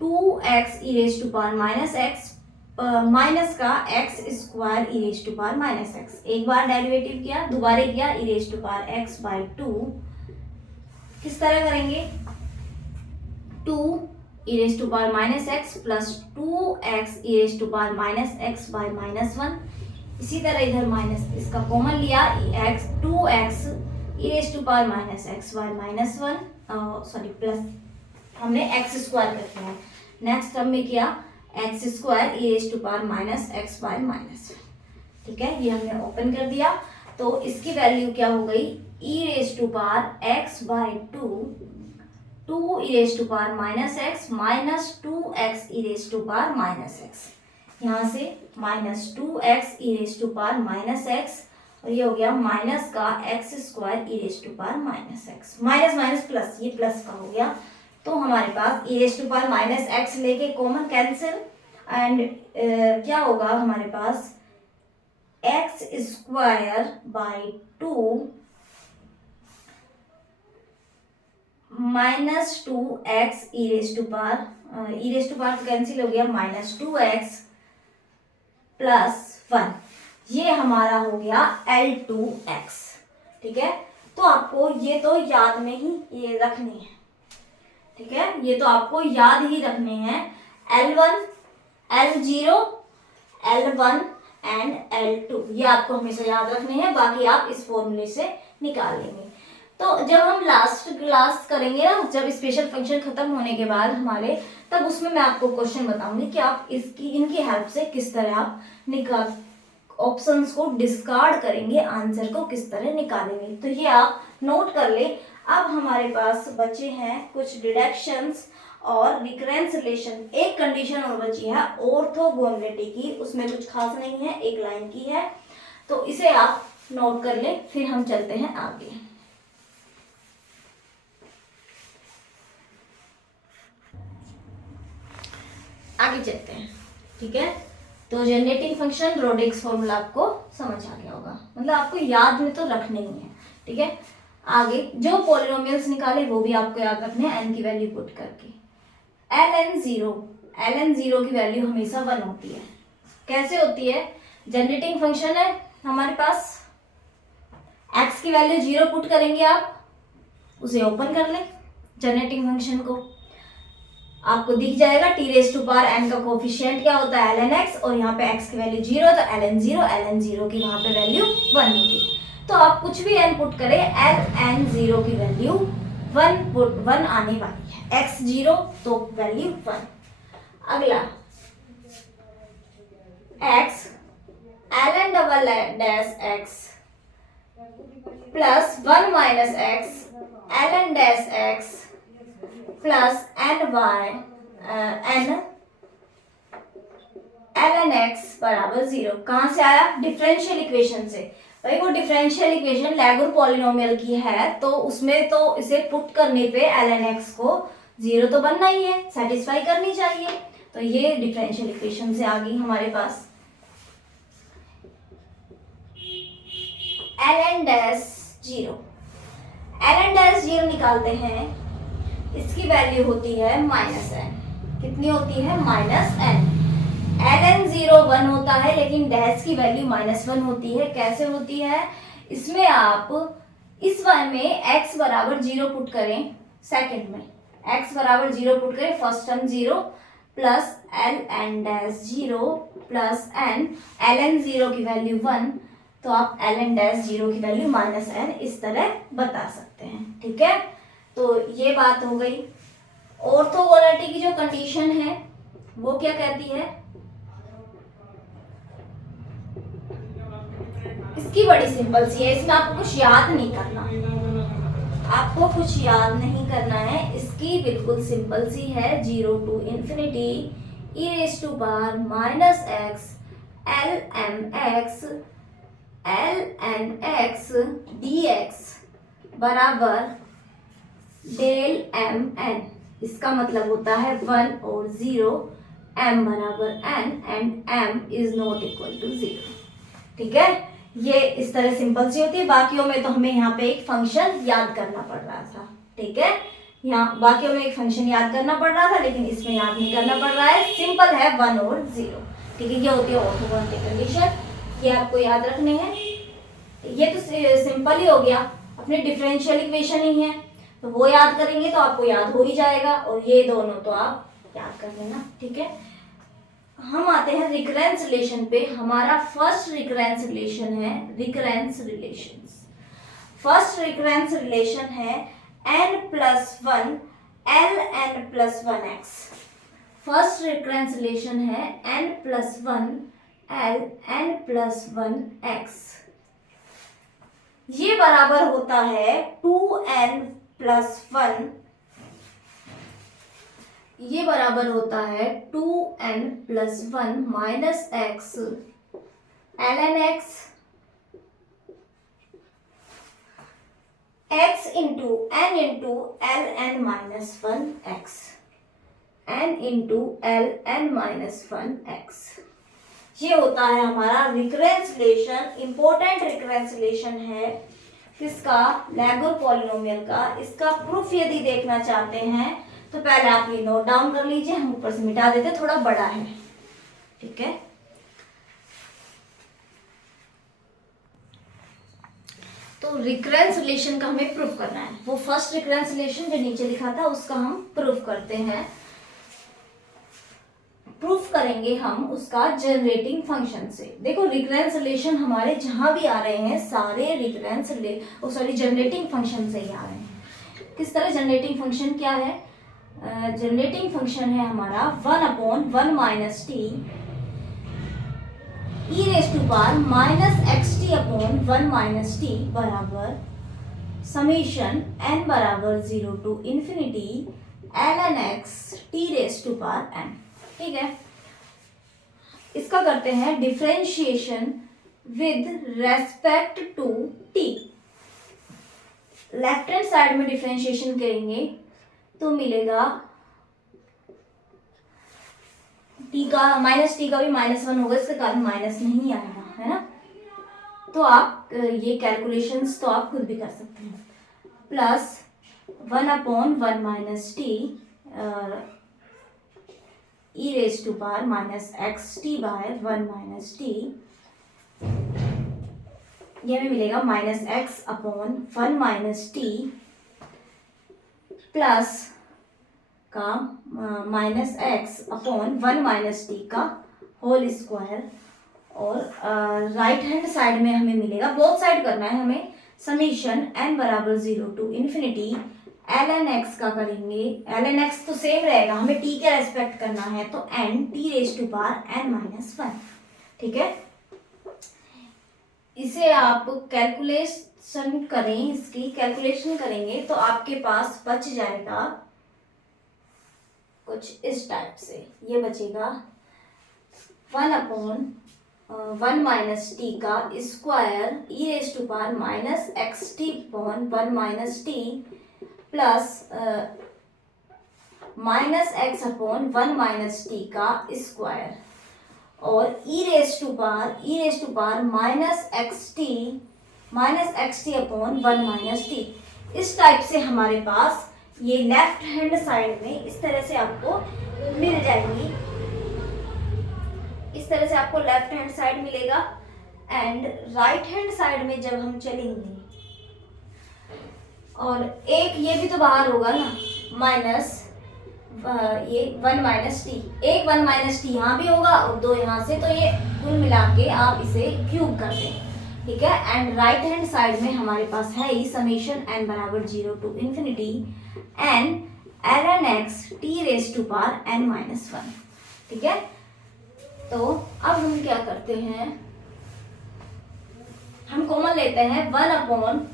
2x e raise to power minus x minus का x square e raise to power minus x। एक बार derivative किया, दोबारा किया e raise to power x by 2, किस तरह करेंगे, 2 e raise to power minus x plus 2x e raise to power minus x by minus 1। इसी तरह इधर माइनस इसका कॉमन लिया, x 2x e raise to power minus x by minus 1 sorry plus हमने x square कर दिया। Next term में किया x square e raise to power minus x by minus, ठीक है, ये हमने ओपन कर दिया। तो इसकी वैल्यू क्या हो गई, e raise to power x by 2 e raise to power minus x minus 2x e raise to power minus x। यहाँ से minus 2x e raise to power minus x और ये हो गया माइनस का x square e raise to power minus x, minus minus plus, ये plus का हो गया। तो हमारे पास e raise to power minus x लेके कॉमन कैंसिल एंड क्या होगा हमारे पास x square by 2 minus 2x e raise to power तो कैंसिल हो गया, माइनस 2x प्लस 1, ये हमारा हो गया L2x, ठीक है। तो आपको ये तो याद में ही ये रखने हैं, ठीक है, ये तो आपको याद ही रखने हैं, L1 L0 L1 and L2, ये आपको हमेशा याद रखने हैं, बाकी आप इस फॉर्मूले से निकाल लेंगे। तो जब हम लास्ट क्लास करेंगे ना, जब स्पेशल फंक्शन खत्म होने के बाद हमारे, तब उसमें मैं आपको क्वेश्चन बताऊंगी कि आप इनकी हेल्प से किस तरह आप ऑप्शंस को डिस्कार्ड करेंगे, आंसर को किस तरह निकालेंगे। तो ये आप नोट कर ले। अब हमारे पास बचे हैं कुछ डिडक्शंस और रिकरेंस रिलेशन, एक कंडीशन और बची है ऑर्थोगोनलिटी की, उसमें कुछ खास नहीं है, एक लाइन की है, तो इसे आप नोट कर ले, फिर हम चलते हैं आगे। आगे चलते हैं, ठीक है। तो जनरेटिंग फंक्शन रोडिक्स फॉर्मूला आपको समझ आ गया होगा, मतलब आपको याद में तो रखने ही है, ठीक है। आगे जो पॉलिनोमियल्स निकाले वो भी आपको याद रखने हैं, n की वैल्यू पुट करके। ln 0 की वैल्यू हमेशा 1 होती है। कैसे होती है, जनरेटिंग फंक्शन है हमारे पास, x की वैल्यू 0 पुट करेंगे आप, उसे ओपन कर लें जनरेटिंग फंक्शन को, आपको दिख जाएगा t raise to power n का कोफिशिएंट क्या होता है ln x, और यहाँ पे x की वैल्यू 0 तो ln 0 की वहाँ पे वैल्यू 1 होगी। तो आप कुछ भी n पुट करें, ln 0 की वैल्यू 1 आने वाली है, x 0 तो वैल्यू 1। अगला x ln double dash x plus 1 minus x ln dash x plus n by n ln x बराबर 0। कहाँ से आया, डिफरेंशियल इक्वेशन से। भाई वो डिफरेंशियल इक्वेशन लैगुर पॉलिनोमियल की है, तो उसमें तो इसे पुट करने पे ln x को 0 तो बनना ही है, सेटिस्फाई करनी चाहिए। तो ये डिफरेंशियल इक्वेशन से आ गई हमारे पास। ln डैश 0, ln डैश 0 निकालते हैं, इसकी वैल्यू होती है -n। कितनी होती है? -n। ln 0 1 होता है, लेकिन डैश की वैल्यू -1 होती है। कैसे होती है? इसमें आप इस वाले में x बराबर 0 पुट करें, सेकंड में x बराबर 0 पुट करें, first term 0 plus ln dash 0 plus n, ln 0 की वैल्यू 1, तो आप ln डैश 0 की वैल्यू -n इस तरह बता सकते हैं। ठीक है, तो ये बात हो गई। ऑर्थोगोनैलिटी की जो कंडीशन है वो क्या कहती है? इसकी बड़ी सिंपल सी है, इसमें आपको कुछ याद नहीं करना, आपको कुछ याद नहीं करना है। इसकी बिल्कुल सिंपल सी है, 0 to infinity e raise to power -x lmx ln x dx बराबर डेल mn। इसका मतलब होता है 1 और 0, m बराबर n and m is not equal to 0। ठीक है, ये इस तरह सिंपल सी होती है। बाकियों में तो हमें यहाँ पे एक फंक्शन याद करना पड़ रहा था। ठीक है, यहाँ बाकियों में एक फंक्शन याद करना पड़ रहा था, लेकिन इसमें याद नहीं करना पड़ रहा है, सिंपल है 1 और 0। ठीक है, ये होती है ऑर्थोगोनैलिटी कंडीशन, ये आपको याद रखने हैं। ये तो सिंपल ही हो गया, अपने डिफरेंशियल इक्वेशन ही है, तो वो याद करेंगे तो आपको याद हो ही जाएगा, और ये दोनों तो आप याद कर लेना। ठीक है, हम आते हैं रिकरेंस रिलेशन पे। हमारा फर्स्ट रिकरेंस रिलेशन है recurrence relations. First recurrence relation है n+1 ln+1x। First recurrence relation है n+1 ln+1x। ये बराबर होता है 2n+1, ये बराबर होता है 2n+1 minus x ln x x into n into ln-1x n into ln-1x। ये होता है हमारा recurrence relation, important recurrence relation है किसका? लैगुर पॉलिनोमियल का। इसका प्रूफ यदि देखना चाहते हैं तो पहले आप ये नोट डाउन कर लीजिए, हम ऊपर से मिटा देते, थोड़ा बड़ा है। ठीक है, तो रिकरेंस रिलेशन का हमें प्रूफ करना है। वो फर्स्ट रिकरेंस रिलेशन जो नीचे लिखा था उसका हम प्रूफ करते हैं। प्रूफ करेंगे हम उसका जनरेटिंग फंक्शन से। देखो रिकरेंस रिलेशन हमारे जहां भी आ रहे हैं सारे रिकरेंस जनरेटिंग फंक्शन से ही आ रहे हैं। किस तरह? जनरेटिंग फंक्शन क्या है? जनरेटिंग फंक्शन है हमारा 1/1 minus t e raise to power -xt/1 minus t बराबर समीशन n बराबर 0 to infinity ln x t raise to power n। ठीक है, इसका करते हैं differentiation with respect to t। Left hand side में डिफरेंशिएशन करेंगे तो मिलेगा t का -t का भी -1 होगा, इसके कारण माइनस नहीं आएगा, है ना। तो आप ये कैलकुलेशंस तो आप खुद भी कर सकते हैं। Plus 1/1 minus t e raise to power -xt/1 minus T, ये हमें मिलेगा -x/1 माइनस टी प्लस का -x/1 माइनस टी का होल स्क्वायर, और राइट हैंड साइड में हमें मिलेगा, बोथ साइड करना है हमें, समीशन n बराबर 0 टू इन्फिनिटी ln x का करेंगे। ln x तो सेम रहेगा, हमें t का रेस्पेक्ट करना है, तो n t raise to power n-1। ठीक है, इसे आप कैलकुलेशन करें, इसकी कैलकुलेशन करेंगे तो आपके पास बच जाएगा कुछ इस टाइप से। ये बचेगा 1/, 1 माइनस टी का square e raise to power minus x t upon 1 minus t plus minus x upon 1 minus t का स्क्वायर और e raise to power minus x t upon 1 minus t. इस type से हमारे पास ये left hand side में इस तरह से आपको मिल जाएंगी, इस तरह से आपको लेफ्ट हैंड साइड मिलेगा। एंड राइट हैंड साइड में जब हम चलेंगे और एक ये भी तो बाहर होगा ना, माइनस ये 1 माइनस टी, एक 1 माइनस टी यहाँ भी होगा और 2 यहाँ से, तो ये कुल मिला के आप इसे क्यूब कर दें, ठीक है। एंड राइट हैंड साइड में हमारे पास है ही समेशन n बराबर 0 to infinity n ln x t raise to power n minus 1, ठीक है। तो अब हम क्या करते हैं, हम कॉमन लेते हैं 1 अपॉन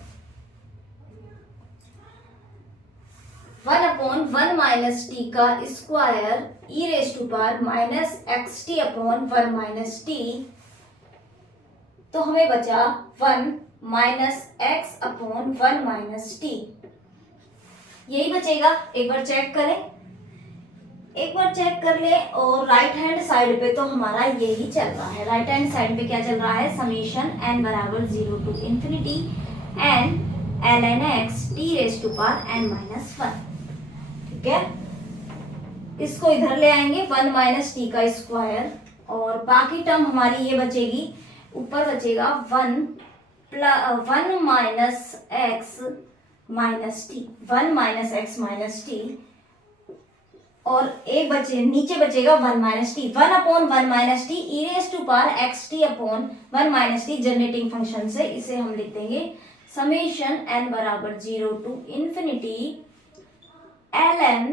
1 माइनस टी का square e raise to power minus x t upon 1 minus t, तो हमें बचा 1 minus x upon 1 minus t, यही बचेगा। एक बार चेक करें, एक बार चेक कर ले। और राइट हैंड साइड पे तो हमारा यही चल रहा है, राइट हैंड साइड पे क्या चल रहा है, समेशन n बराबर 0 to infinity n ln x t raise to power n minus 1, ठीक है। इसको इधर ले आएंगे 1 माइनस टी का स्क्वायर और बाकी टर्म हमारी ये बचेगी, ऊपर बचेगा 1 minus x minus t, 1 minus x minus t, और एक नीचे बचेगा 1 minus t, 1 upon 1 minus t e raise to power x t upon 1 minus t generating function से इसे हम लिख देंगे समेशन n बराबर 0 to infinity ln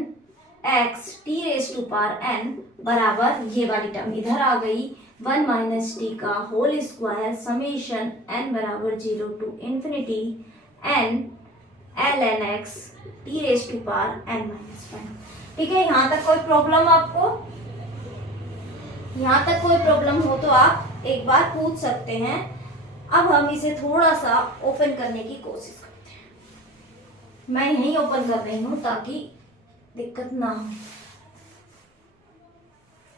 x t raise to power n बराबर ये वाली टर्म इधर आ गई 1 माइनस टी का होल स्क्वायर समेशन n बराबर 0 to infinity n ln x t raise to power n minus 1, ठीक है। यहाँ तक कोई प्रॉब्लम आपको, यहाँ तक कोई प्रॉब्लम हो तो आप एक बार पूछ सकते हैं। अब हम इसे थोड़ा सा ओपन करने की कोशिश करते हैं, मैं यहीं ओपन कर रही हूँ ताकि दिक्कत ना हो।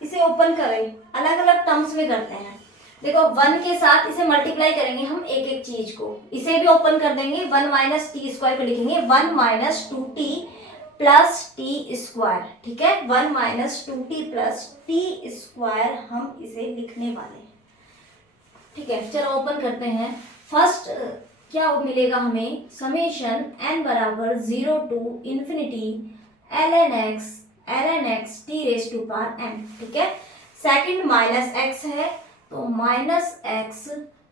इसे ओपन करें, अलग अलग टर्म्स में करते हैं। देखो 1 के साथ इसे मल्टीप्लाई करेंगे हम एक एक चीज को, इसे भी ओपन कर देंगे, 1 माइनस टी स्क्वायर को लिखेंगे 1 minus 2t plus T square, ठीक है। 1 minus 2t plus T square हम इसे लिखने वाले हैं, ठीक है। चलो ओपन करते हैं। फर्स्ट क्या मिलेगा हमें, समेशन n बराबर 0 to infinity ln x t raise to power n, ठीक है। सेकंड माइनस x है तो माइनस x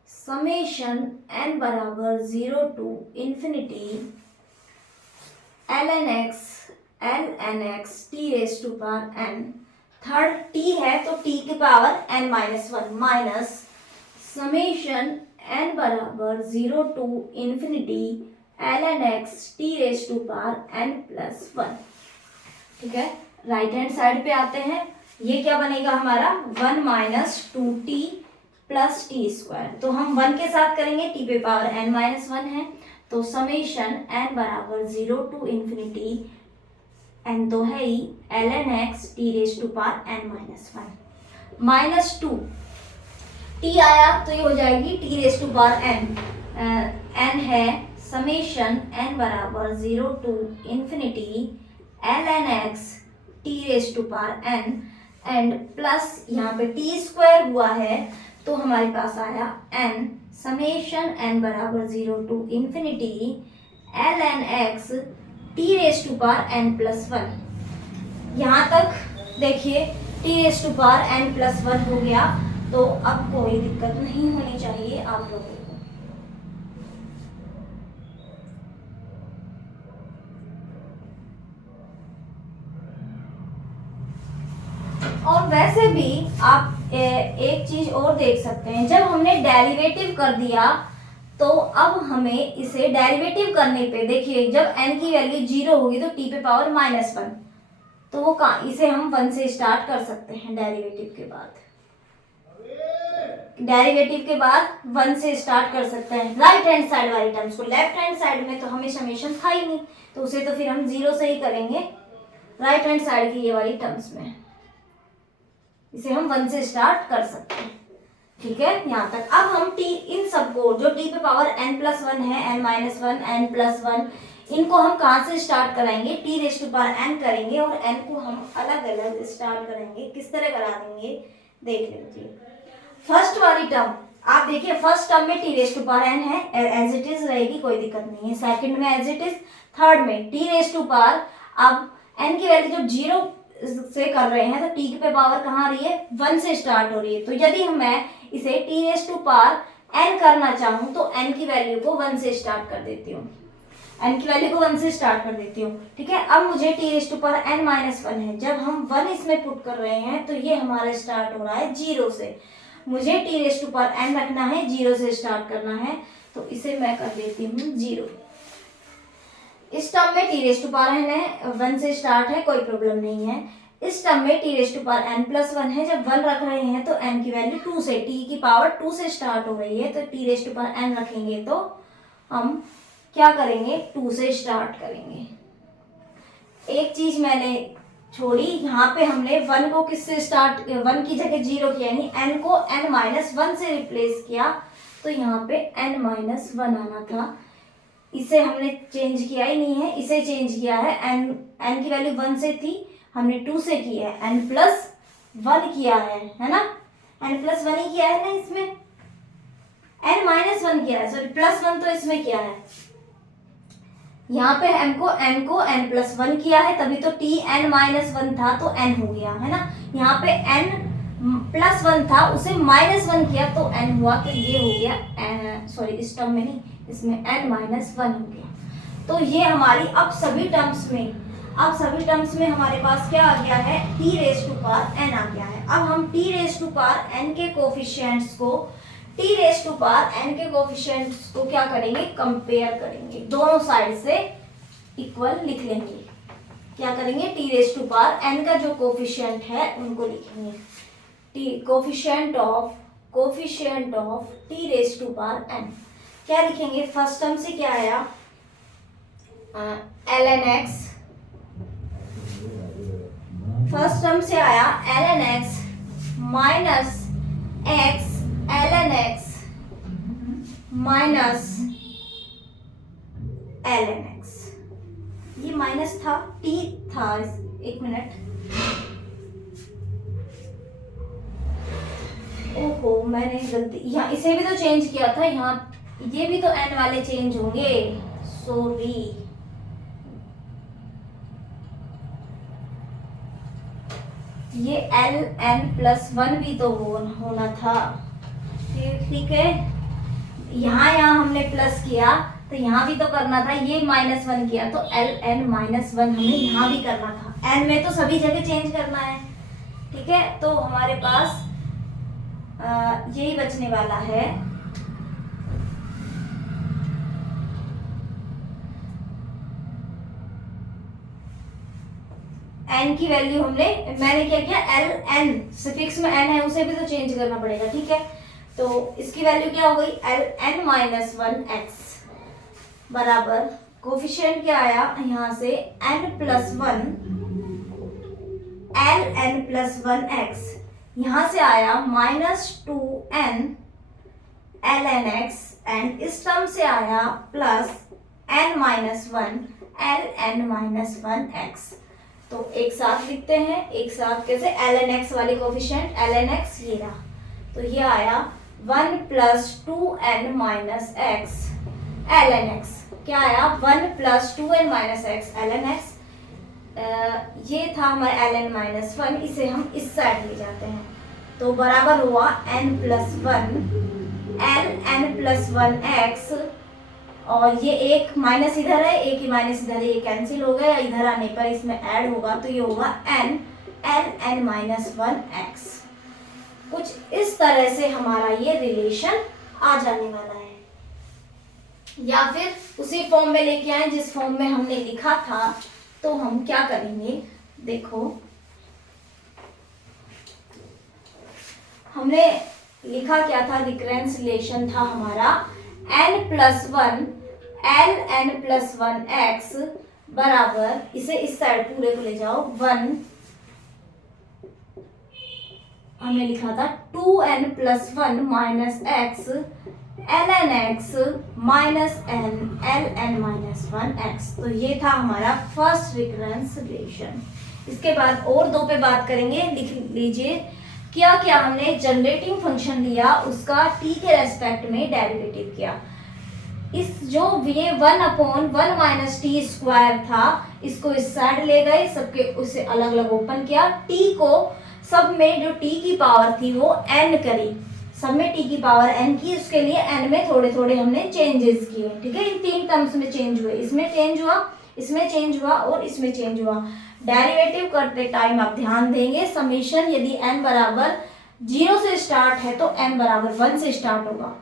समेशन n बराबर 0 to infinity ln x t raise to power n। Third t है तो t की power n minus 1 minus summation n बराबर 0 to infinity ln x t raise to power n plus 1, ठीक है। Right hand side पे आते हैं, ये क्या बनेगा हमारा 1 minus 2t plus T square, तो हम 1 के साथ करेंगे, t पे पावर n माइनस 1 है तो समेशन n बराबर 0 टू इन्फिनिटी n तो है ही ln x t raise to power n minus 1 minus 2 t आया तो ये हो जाएगी t raise to power n है समेशन n बराबर 0 to infinity ln x t raise to power n and plus यहाँ पे t स्क्वायर हुआ है तो हमारे पास आया n समेशन n बराबर 0 to infinity ln x t raise to power n plus 1। यहाँ तक देखिए t raise to power n plus 1 हो गया, तो अब कोई दिक्कत नहीं होनी चाहिए आप लोगों को। और वैसे भी आप एक चीज और देख सकते हैं, जब हमने डेरिवेटिव कर दिया तो अब हमें इसे डेरिवेटिव करने पे देखिए जब n की वैल्यू 0 होगी तो t पे पावर माइनस 1, तो वो इसे हम 1 से स्टार्ट कर सकते हैं डेरिवेटिव के बाद। डेरिवेटिव के बाद 1 से स्टार्ट कर सकते हैं। राइट हैंड साइड वाली टर्म्स को, लेफ्ट हैंड साइड में तो हमें समेशन था ही नहीं, तो उसे तो फिर हम 0 से ही करेंगे। राइट हैंड साइड की ये वाली टर्म्स में इसे हम 1 से स्टार्ट कर सकते हैं। ठीक है, यहाँ तक। अब हम t इन सबको जो t पे पावर n+1 है, n-1, n+1, इनको हम कहाँ से स्टार्ट कराएंगे? t⁻n करेंगे और n को हम अलग अलग स्टार्ट करेंगे। किस तरह करा देंगे देख लीजिए। फर्स्ट वाली टर्म आप देखिए, फर्स्ट टर्म में t⁻n है, एज इट इज रहेगी, कोई दिक्कत नहीं है। सेकंड में एज इट इज, थर्ड में t⁻, अब n की वैल्यू जब 0 से कर रहे हैं तो t पे पावर कहाँ आ रही है? 1 से स्टार्ट हो रही है। तो यदि मैं इसे t⁻n करना चाहूँ तो n की वैल्यू को 1 से स्टार्ट कर देती हूँ, n की वैल्यू को 1 से स्टार्ट कर देती हूँ। ठीक है, अब मुझे t⁻n-1 है, जब हम 1 इसमें पुट कर रहे हैं तो ये हमारा स्टार्ट हो रहा है 0 से। मुझे t⁻n रखना है, 0 से स्टार्ट करना है, तो इसे मैं कर देती हूँ 0। इस टर्म में t⁻n है, 1 से स्टार्ट है, कोई प्रॉब्लम नहीं है। इस टर्म में t⁻n+1 है, जब 1 रख रहे हैं तो n की वैल्यू 2 से, t की पावर 2 से स्टार्ट हो रही है, तो t⁻n रखेंगे तो हम क्या करेंगे? 2 से स्टार्ट करेंगे। एक चीज मैंने छोड़ी, यहाँ पे हमने 1 को किससे स्टार्ट, 1 की जगह 0 किया, यानी n को n-1 से रिप्लेस किया, तो यहाँ पे n-1 आना था। इसे हमने चेंज किया ही नहीं है, इसे चेंज किया है। n की वैल्यू 1 से थी, हमने 2 से की है, n+1 किया है ना? n+1 ही किया है ना इसमें, n-1 किया है, सॉरी +1 तो इसमें किया है। यहाँ पे n को n+1 किया है, तभी तो t n-1 था तो n हो गया है ना। यहाँ पे n+1 था, उसे -1 किया तो n हुआ, तो ये हो गया, सॉरी इस टर्म में नहीं, इसमें n-1 हो गया। तो ये हमारी अब सभी टर्म्स में हमारे पास क्या आ गया है? t⁻n आ गया है। अब हम t⁻n के कोफिशिएंट्स को क्या करेंगे? कंपेयर करेंगे, दोनों साइड से इक्वल लिख लेंगे। क्या करेंगे? t⁻n का जो कोफिशिएंट है उनको लिखेंगे, कोफिशिएंट ऑफ t⁻n क्या लिखेंगे? फर्स्ट टर्म से क्या आया? ln x, फर्स्ट टर्म से आया ln x minus x ln x minus ln x, ये माइनस था, t था, एक मिनट, ओहो मैंने गलती, यहाँ इसे भी तो चेंज किया था, यहाँ ये भी तो n वाले चेंज होंगे, सॉरी। ये ln+1 भी तो होना था, ठीक है। यहाँ हमने प्लस किया तो यहाँ भी तो करना था, ये -1 किया तो ln-1 हमें यहाँ भी करना था, n में तो सभी जगह चेंज करना है। ठीक है, तो हमारे पास यही बचने वाला है। n की वैल्यू मैंने क्या किया? ln सफिक्स में n है, उसे भी तो चेंज करना पड़ेगा। ठीक है, तो इसकी वैल्यू क्या हो गई? ln-1x बराबर कोफिशिएंट क्या आया यहाँ से? n+1 ln+1x, यहाँ से आया -2n ln x, एंड इस टर्म से आया +n-1 ln-1x। तो एक साथ लिखते हैं, एक साथ कैसे? ln x वाले कोफिशिएंट ln x ये रहा, तो ये आया 1 + 2n - x ln x, क्या आया? 1 + 2n - x ln x। ये था हमारा ln-1, इसे हम इस साइड ले जाते हैं तो बराबर हुआ n+1 ln+1x, और ये एक माइनस इधर है, एक ही माइनस इधर है, ये कैंसिल हो गया, इधर आने पर इसमें ऐड होगा तो ये होगा n ln-1x। कुछ इस तरह से हमारा ये रिलेशन आ जाने वाला है, या फिर उसी फॉर्म में लेके आए जिस फॉर्म में हमने लिखा था। तो हम क्या करेंगे? देखो, हमने लिखा क्या था, रिकरेंस रिलेशन था हमारा n+1 ln+1 x बराबर, इसे इस साइड पूरे को ले जाओ, 1 हमने लिखा था 2n+1 minus x ln x minus n ln -1 x। तो ये था हमारा फर्स्ट रिकरेंस रिलेशन। इसके बाद और दो पे बात करेंगे, लिख लीजिए। क्या क्या हमने जनरेटिंग फंक्शन लिया, उसका t के रेस्पेक्ट में डेरिवेटिव किया। इस जो ये 1/1 माइनस टी स्क्वायर था, इसको इस साइड ले गए, सबके उसे अलग अलग ओपन किया, t को सब में जो t की पावर थी वो n करी, सब में t की पावर n की, उसके लिए n में थोड़े थोड़े हमने चेंजेस किए। ठीक है, इन तीन टर्म्स में चेंज हुए, इसमें चेंज हुआ, इसमें चेंज हुआ और इसमें चेंज हुआ। डेरिवेटिव करते टाइम आप ध्यान देंगे, समीशन यदि n बराबर 0 से स्टार्ट है तो n बराबर 1 से स्टार्ट होगा।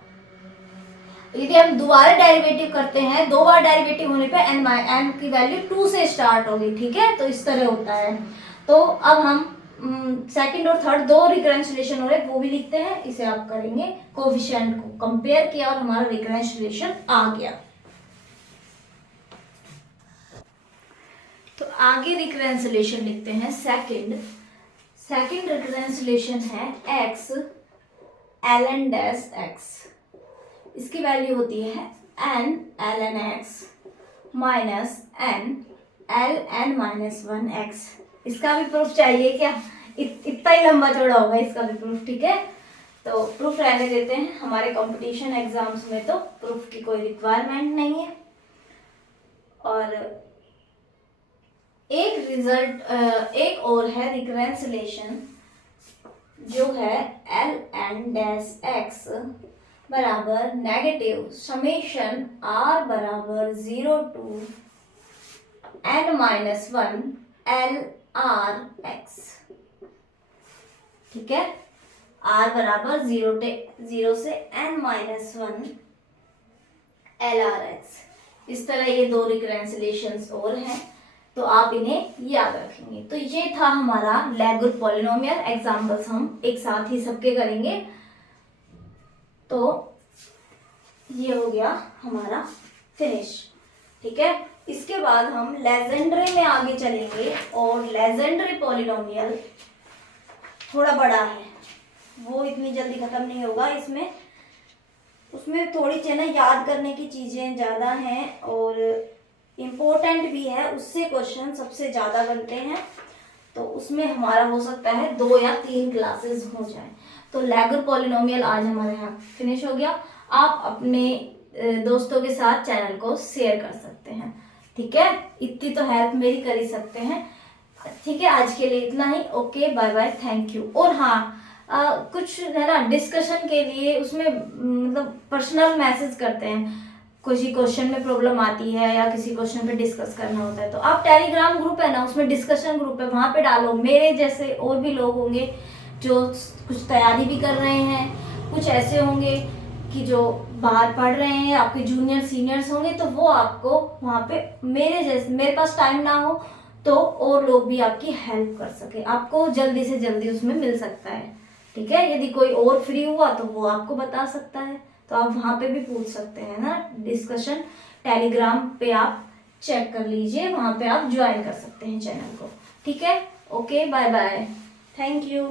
यदि हम दोबारा डेरिवेटिव करते हैं, दो बार डेरिवेटिव होने पे n की वैल्यू 2 से स्टार्ट होगी। ठीक है, तो इस तरह होता है। तो अब हम सेकंड और थर्ड दो रिकरेंस रिलेशन हो रहे वो भी लिखते हैं, इसे आप करेंगे, कोफिशिएंट को कंपेयर किया और हमारा रिकरेंस रिलेशन आ गया। तो आगे रिकरेंस रिलेशन लिखते हैं सेकंड रिकरेंस रिलेशन है x ln डैश x। इसकी वैल्यू होती है n ln x minus n ln -1 x। इसका भी प्रूफ चाहिए क्या? इतना ही लंबा चौड़ा होगा इसका भी प्रूफ। ठीक है, तो प्रूफ रहने देते हैं, हमारे कंपटीशन एग्जाम्स में तो प्रूफ की कोई रिक्वायरमेंट नहीं है। और एक रिजल्ट एक और है रिकरेंस रिलेशन, जो है ln डैश x बराबर नेगेटिव समेशन r बराबर 0 टू n-1 lr x। ठीक है, r बराबर 0 से n-1 lr x। इस तरह ये दो रिकरेंस रिलेशंस और हैं, तो आप इन्हें याद रखेंगे। तो ये था हमारा लैगुर पॉलिनोमियल। एग्जाम्पल्स हम एक साथ ही सबके करेंगे। तो ये हो गया हमारा फिनिश। ठीक है, इसके बाद हम लेजेंडरी में आगे चलेंगे, और लेजेंडरी पॉलिनोमियल थोड़ा बड़ा है, वो इतनी जल्दी खत्म नहीं होगा। उसमें थोड़ी सी ना याद करने की चीजें ज़्यादा हैं और इम्पोर्टेंट भी है, उससे क्वेश्चन सबसे ज़्यादा बनते हैं। तो उसमें हमारा हो सकता है 2 या 3 क्लासेस हो जाए। तो लैगर पॉलिनोमियल आज हमारे यहाँ फिनिश हो गया। आप अपने दोस्तों के साथ चैनल को शेयर कर सकते हैं। ठीक है, इतनी तो हेल्प मेरी कर ही सकते हैं। ठीक है, आज के लिए इतना ही। Okay, bye bye, thank you. और हाँ, कुछ है ना डिस्कशन के लिए, उसमें मतलब पर्सनल मैसेज करते हैं, किसी क्वेश्चन में प्रॉब्लम आती है या किसी क्वेश्चन पे डिस्कस करना होता है, तो आप टेलीग्राम ग्रुप है ना, उसमें डिस्कशन ग्रुप है, वहाँ पे डालो। मेरे जैसे और भी लोग होंगे जो कुछ तैयारी भी कर रहे हैं, कुछ ऐसे होंगे कि जो बाहर पढ़ रहे हैं, आपके जूनियर सीनियर्स होंगे, तो वो आपको वहाँ पे मेरे पास टाइम ना हो तो और लोग भी आपकी हेल्प कर सके, आपको जल्दी से जल्दी उसमें मिल सकता है। ठीक है, यदि कोई और फ्री हुआ तो वो आपको बता सकता है, तो आप वहाँ पे भी पूछ सकते हैं ना। डिस्कशन टेलीग्राम पे आप चेक कर लीजिए, वहाँ पे आप ज्वाइन कर सकते हैं चैनल को। ठीक है, okay, bye bye, thank you.